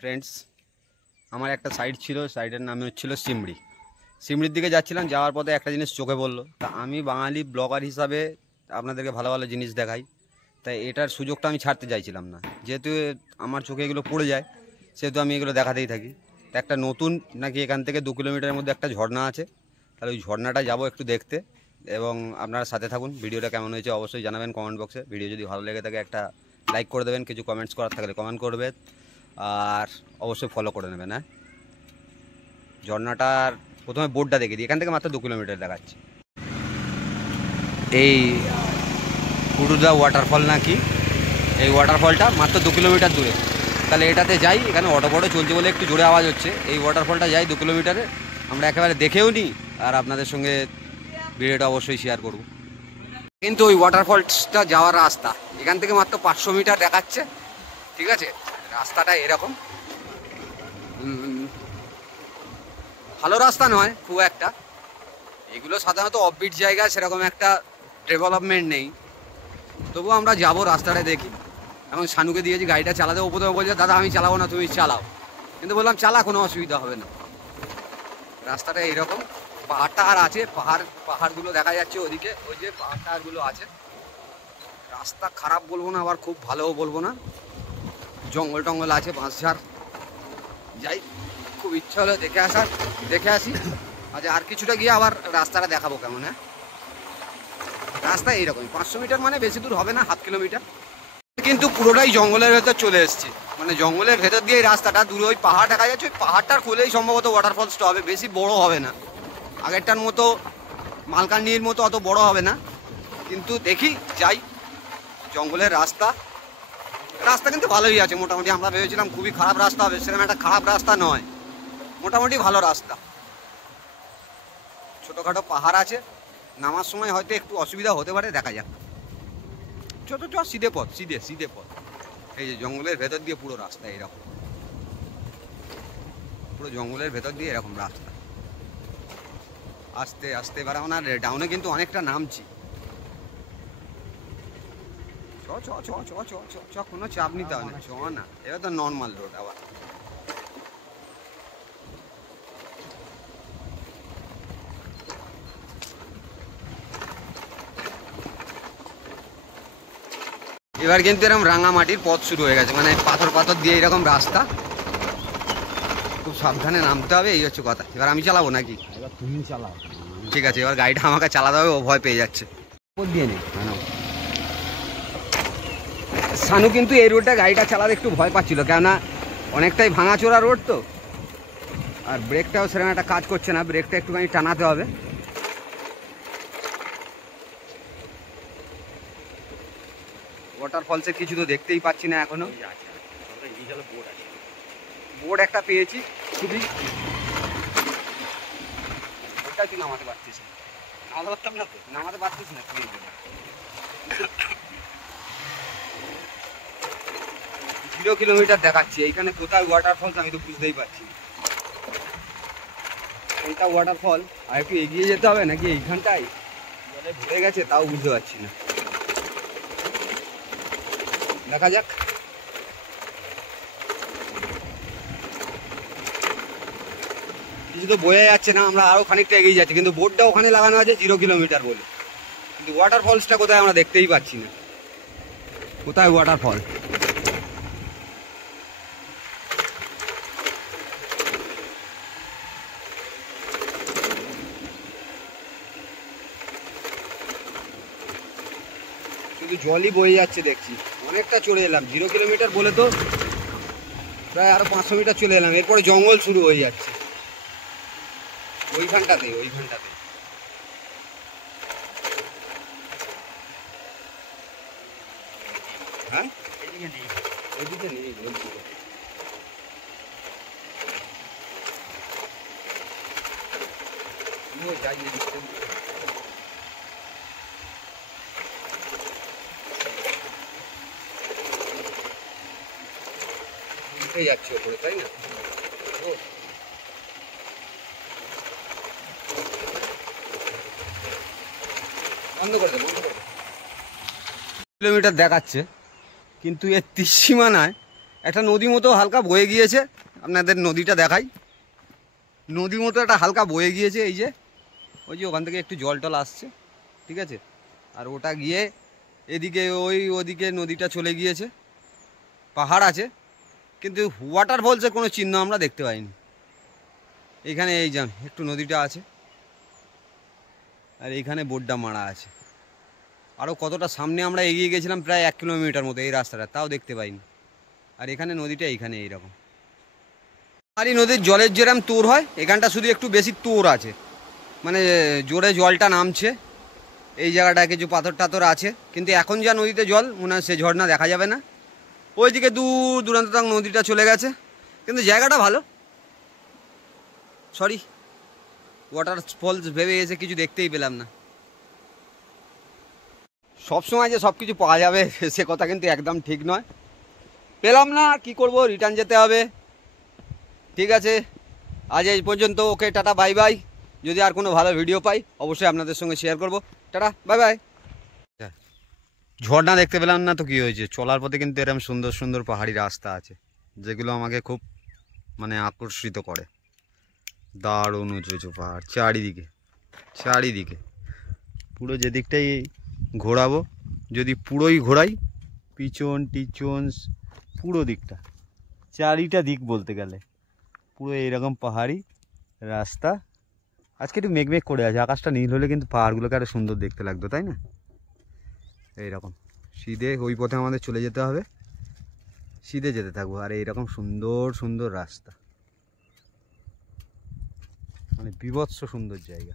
Friends, আমার একটা site ছিল, সাইটের নাম হচ্ছিল সিমড়ি। সিমড়ির দিকে যাচ্ছিলাম, যাওয়ার পথে একটা জিনিস চোখে পড়লো। তা আমি বাঙালি ব্লগার হিসাবে আপনাদেরকে ভালো ভালো জিনিস দেখাই, তাই এটার সুযোগটা আমি ছাড়তে চাইছিলাম না। যেহেতু আমার চোখে এগুলো পড়ে যায়, সেহেতু আমি এগুলো দেখাতেই থাকি। তা একটা নতুন নাকি এখান থেকে 2 কিলোমিটারের মধ্যে একটা ঝর্ণা আছে, তাহলে ওই ঝর্ণাটা যাবো একটু দেখতে। এবং আপনারা সাথে থাকুন। ভিডিওটা কেমন হয়েছে অবশ্যই জানাবেন কমেন্ট বক্সে। ভিডিও যদি ভালো লেগে থাকে একটা লাইক করে দেবেন, কিছু কমেন্টস করার থাকলে কমেন্ট করবেন, আর অবশ্যই ফলো করে নেবেন। হ্যাঁ, ঝর্ণাটার প্রথমে বোর্ডটা দেখে দিই। এখান থেকে মাত্র 2 কিলোমিটার দেখাচ্ছে। এই কুডুদা ওয়াটারফল নাকি, এই ওয়াটারফলটা মাত্র 2 কিলোমিটার দূরে। তাহলে এটাতে যাই। এখানে অটো বড় চলছে বলে একটু জোরে আওয়াজ হচ্ছে। এই ওয়াটারফলটা যাই 2 কিলোমিটারে, আমরা একেবারে দেখেও নিই, আর আপনাদের সঙ্গে ভিডিওটা অবশ্যই শেয়ার করব। কিন্তু ওই ওয়াটারফলসটা যাওয়ার রাস্তা এখান থেকে মাত্র 500 মিটার দেখাচ্ছে। ঠিক আছে, রাস্তাটা এরকম, ভালো রাস্তা নয় খুব একটা। এগুলো সাধারণত অফবিট জায়গা, সেরকম একটা ডেভেলপমেন্ট নেই। তবুও আমরা যাবো, রাস্তাটা দেখি। এবং শানুকে দিয়েছি গাড়িটা চালাতে। ও প্রথমে বলছে দাদা আমি চালাবো না, তুমি চালাও। কিন্তু বললাম চালা, কোনো অসুবিধা হবে না। রাস্তাটা এইরকম, পাহাড়টা আর আছে, পাহাড়গুলো দেখা যাচ্ছে ওদিকে, ওই যে পাহাড়গুলো আছে। রাস্তা খারাপ বলবো না, আবার খুব ভালোও বলবো না। জঙ্গল টঙ্গল আছে, বাঁশঝাড়। যাই, খুব ইচ্ছা হলো দেখে আসি। আচ্ছা, আর কিছুটা গিয়ে আবার রাস্তাটা দেখাবো কেমন। হ্যাঁ, রাস্তা এইরকমই, 500 মিটার মানে বেশি দূর হবে না, ½ কিলোমিটার। কিন্তু পুরোটাই জঙ্গলের ভেতর চলে এসছে, মানে জঙ্গলের ভেতর দিয়ে রাস্তাটা। দূরে ওই পাহাড় দেখা যাচ্ছে, ওই পাহাড়টার খুলেই সম্ভবত ওয়াটারফলসটা হবে। বেশি বড় হবে না, আগেরটার মতো মালকানগিরির মতো অত বড় হবে না। কিন্তু দেখি যাই। জঙ্গলের রাস্তা কিন্তু ভালোই আছে মোটামুটি। আমরা ভেবেছিলাম খুবই খারাপ রাস্তা হবে, সেরকম একটা খারাপ রাস্তা নয়, মোটামুটি ভালো রাস্তা। ছোটোখাটো পাহাড় আছে, নামার সময় হয়তো একটু অসুবিধা হতে পারে, দেখা যাক। চ সিধে পথ, সিধে পথ। এই যে জঙ্গলের ভেতর দিয়ে পুরো রাস্তা এরকম, পুরো জঙ্গলের ভেতর দিয়ে এরকম রাস্তা। আস্তে আস্তে এবার আমরা ডাউনে কিন্তু অনেকটা নামছি। চ কোনো চাপ নিতে হবে না, চ না। এবার তো নর্মাল রোড। আবার এবার কিন্তু এরকম রাঙামাটির পথ শুরু হয়ে গেছে, মানে পাথর দিয়ে এরকম রাস্তা। খুব সাবধানে নামতে হবে, এই হচ্ছে কথা। এবার আমি চালাবো নাকি? এবার তুমি চালাও। ঠিক আছে, এবার গাড়িটা আমাকে চালাতে হবে, ও ভয় পেয়ে যাচ্ছে। দিয়ে নেই শানু, কিন্তু এই রোডটা গাড়িটা চালাতে একটু ভয় পাচ্ছিল, কেননা অনেকটাই ভাঙাচোরা রোড তো। আর ব্রেকটাও সেরকম একটা কাজ করছে না, ব্রেকটা একটুখানি টানাতে হবে। ওয়াটারফলসে কিছু তো দেখতেই পাচ্ছি না এখনো। বোর্ড একটা পেয়েছি, খুবই ওটা কি নামাতে পারছিস? নামাতে পারছিস না। 0 কিলোমিটার দেখাচ্ছি। এইখানে কোথায় ওয়াটারফলস আমি তো বুঝতেই পারছি। এইটা ওয়াটারফল, আর একটু এগিয়ে যেতে হবে নাকি এইখানটায় জলে ভরে গেছে, তাও বুঝতে পারছি না। দেখা যাক। কিছু তো বোঝা যাচ্ছে না, আমরা আরো খানিকটা এগিয়ে যাচ্ছি। কিন্তু বোর্ডটা ওখানে লাগানো আছে 0 কিলোমিটার বলে, কিন্তু ওয়াটারফলসটা কোথায় আমরা দেখতেই পাচ্ছি না। কোথায় ওয়াটারফল? শুধু জলই বয়ে যাচ্ছে দেখছি। অনেকটা চলে এলাম, 0 কিলোমিটার বলে তো প্রায় আরো 500 মিটার চলে এলাম। এরপরে জঙ্গল শুরু হয়ে যাচ্ছে ওইখানটাতে। হ্যাঁ, এদিকে নেই বলছি। যাই উঠে যাচ্ছে ওপরে, তাই না? বন্ধ করে দে। কিলোমিটার দেখাচ্ছে, কিন্তু এর সীমানায় একটা নদী মতো হালকা বয়ে গিয়েছে, আপনাদের নদীটা দেখাই। নদী মতো একটা হালকা বয়ে গিয়েছে, এই যে ওই যে ওখান থেকে একটু জল টল আসছে, ঠিক আছে। আর ওটা গিয়ে এদিকে ওদিকে নদীটা চলে গিয়েছে, পাহাড় আছে কিন্তু ওয়াটারফলসের কোনো চিহ্ন আমরা দেখতে পাইনি। এখানে এই যে একটু নদীটা আছে, আর এইখানে বোর্ডটা মারা আছে। আরও কতটা সামনে আমরা এগিয়ে গেছিলাম, প্রায় 1 কিলোমিটার মতো এই রাস্তাটা, তাও দেখতে পাইনি। আর এখানে নদীটা এইখানে এইরকম। আর এই নদীর জলের যেরকম তোর হয়, এখানটা শুধু একটু বেশি তোর আছে, মানে জোরে জলটা নামছে। এই জায়গাটায় কিছু পাথর টাথর আছে, কিন্তু এখন যা নদীতে জল মনে হয় সে ঝর্ণা দেখা যাবে না। ওইদিকে দূর দূরান্ত তক নদীটা চলে গেছে, কিন্তু জায়গাটা ভালো। সরি, ওয়াটারফলস ভেবে এসে কিছু দেখতেই পেলাম না। সবসময় যে সব কিছু পাওয়া যাবে সে কথা কিন্তু একদম ঠিক নয়। পেলাম না, কি করব, রিটার্ন যেতে হবে। ঠিক আছে, আজ এই পর্যন্ত। ওকে, টাটা, বাই বাই। যদি আর কোনো ভালো ভিডিও পাই অবশ্যই আপনাদের সঙ্গে শেয়ার করব। Tata, bye bye. ঝর্ণা দেখতে পেলাম না তো কি হয়েছে, চলার পথে কিন্তু এরকম সুন্দর সুন্দর পাহাড়ি রাস্তা আছে, যেগুলো আমাকে খুব মানে আকর্ষিত করে। দারুণ উঁচু উঁচু পাহাড় চারিদিকে, চারিদিকে পুরো যেদিকটাই ঘোরাবো, যদি পুরোই ঘোরাই, পিছন টিছন পুরো দিকটা, চারিটা দিক বলতে গেলে পুরো এইরকম পাহাড়ি রাস্তা। আজকে একটু মেঘমেঘ করে আছে, আকাশটা নীল হলে কিন্তু পাহাড়গুলোকে আরও সুন্দর দেখতে লাগতো, তাই না? এইরকম সিধে ওই পথে আমাদের চলে যেতে হবে, সিধে যেতে থাকবো। আর এইরকম সুন্দর সুন্দর রাস্তা, মানে বিভৎস সুন্দর জায়গা।